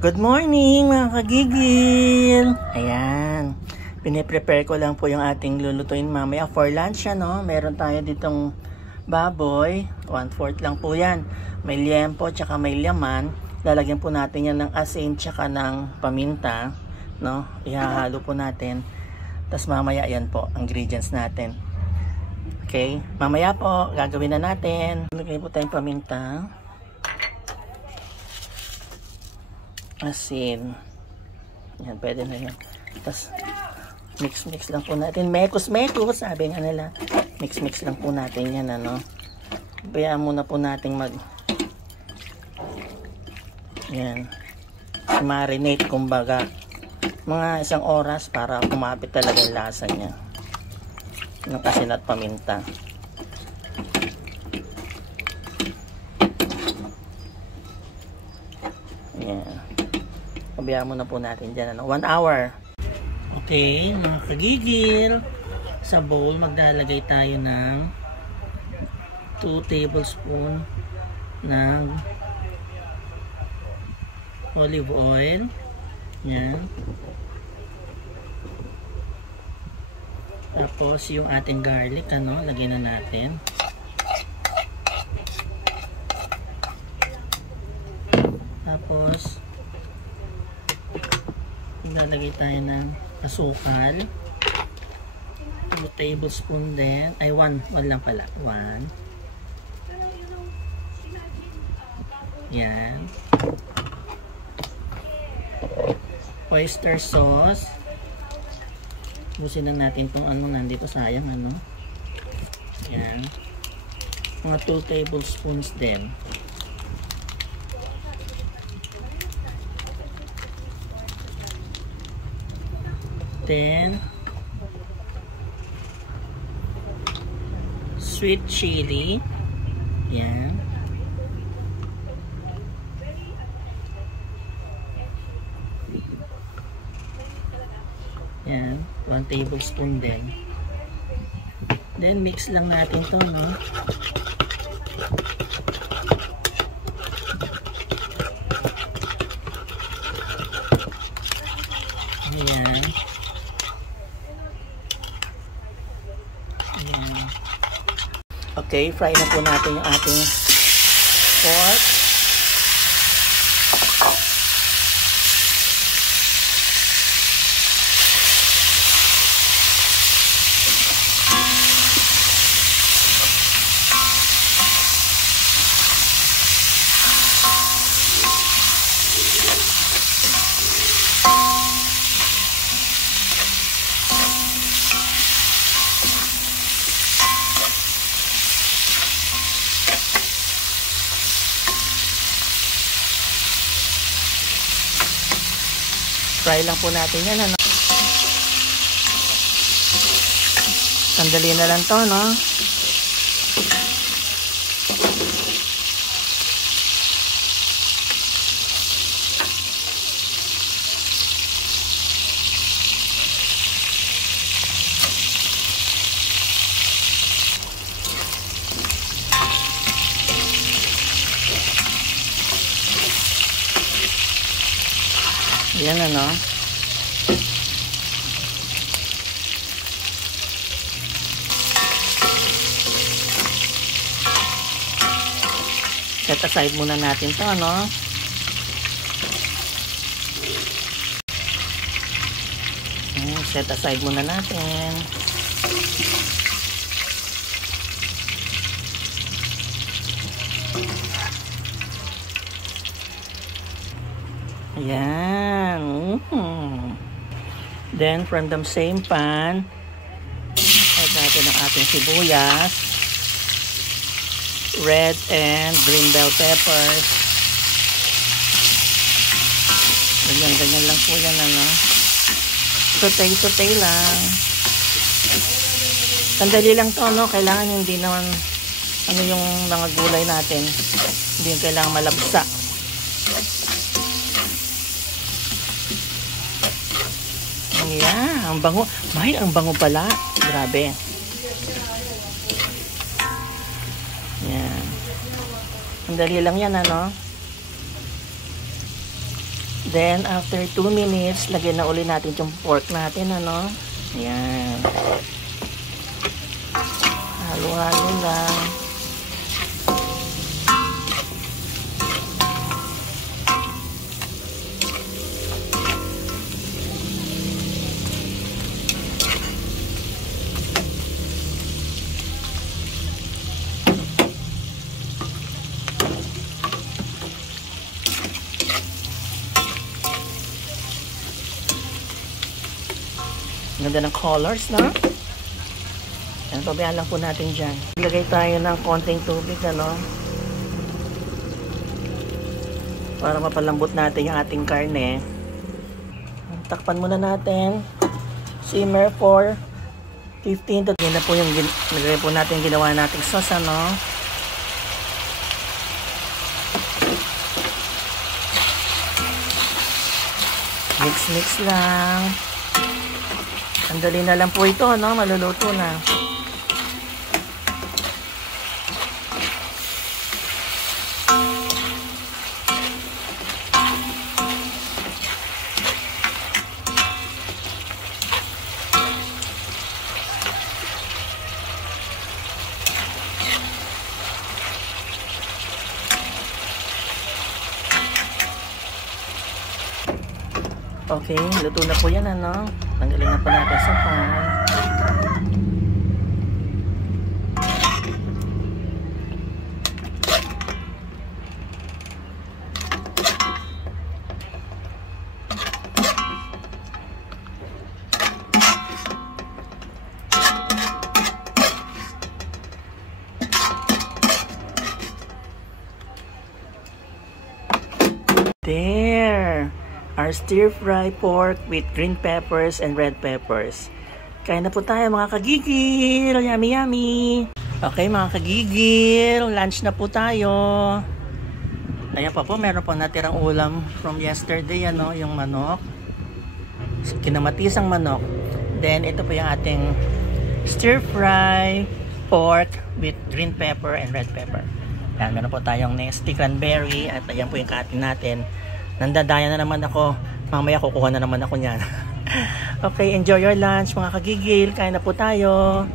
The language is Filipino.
Good morning mga kagigil! Ayan, piniprepare ko lang po yung ating lulutuin mamaya for lunch. Meron tayo ditong baboy, 1/4 lang po yan. May liempo tsaka may laman. Lalagyan po natin yan ng asin tsaka ng paminta, no? Ihahalo po natin. Tapos mamaya yan po ang ingredients natin. Okay, mamaya po gagawin na natin. Lagyan po tayong paminta, asin, yan, pwede na yan. Tapos mix lang po natin, mekos sabi nga nila, mix lang po natin yan, bayaan muna po natin yan, marinate kumbaga mga 1 oras para kumapit talaga yung lasa niya ng asin at paminta. Yan, pabayaan muna po natin dyan, 1 hour. Okay, mga kagigil, sa bowl maglalagay tayo ng 2 tablespoon ng olive oil. Yan. Tapos yung ating garlic, lagyan na natin. Tapos lalagay tayo ng asukal, 2 tablespoon din, ay 1 lang pala, 1. Yan. Oyster sauce, busin na natin itong nandito, sayang yan, mga 2 tablespoons din. Then sweet chili, yan, yan, 1 tablespoon din. Then mix lang natin to, ayan. Okay, fry na po natin yung ating pork. Fry lang po natin yan, Sandali na lang to, Yan, set aside muna natin to, set aside muna natin. Ayan. Then from the same pan, add natin ang ating sibuyas, red and green bell peppers. Ganyan lang po yan, Saute lang. Sandali lang to, Kailangan hindi naman, yung mga gulay natin, hindi kailangan malabsa. Ayan, ang bango. Ang bango pala. Grabe. Yan. Ang dali lang yan, Then, after 2 minutes, lagyan na uli natin yung pork natin, ano? Ayan. Halo-halo lang. Ganda ng colors, no? Yan, pabayaan lang po natin dyan. Ilagay tayo ng konting tubig, ano? Para mapalambot natin yung ating karne. Takpan muna natin. Simmer for 15 to... Yan na po yung nilagay po natin yung ginawa nating sauce, ano? Mix lang. Andali na lang po ito, no? Maluluto na. Okay, luto na po yan, ano? Tanggalin na po natin sa pan. There! Our stir-fry pork with green peppers and red peppers. Kain na po tayo mga kagigil. Yummy, yummy. Okay mga kagigil, lunch na po tayo. Ayan pa po, meron po natirang ulam from yesterday, ano, yung manok. Kinamatisang manok. Then ito po yung ating stir-fry pork with green pepper and red pepper. Ayan, meron po tayong nasty cranberry at ayan po yung katin natin. Nandadaya na naman ako. Mamaya kukuha na naman ako niyan. Okay, enjoy your lunch mga kagigil. Kain na po tayo.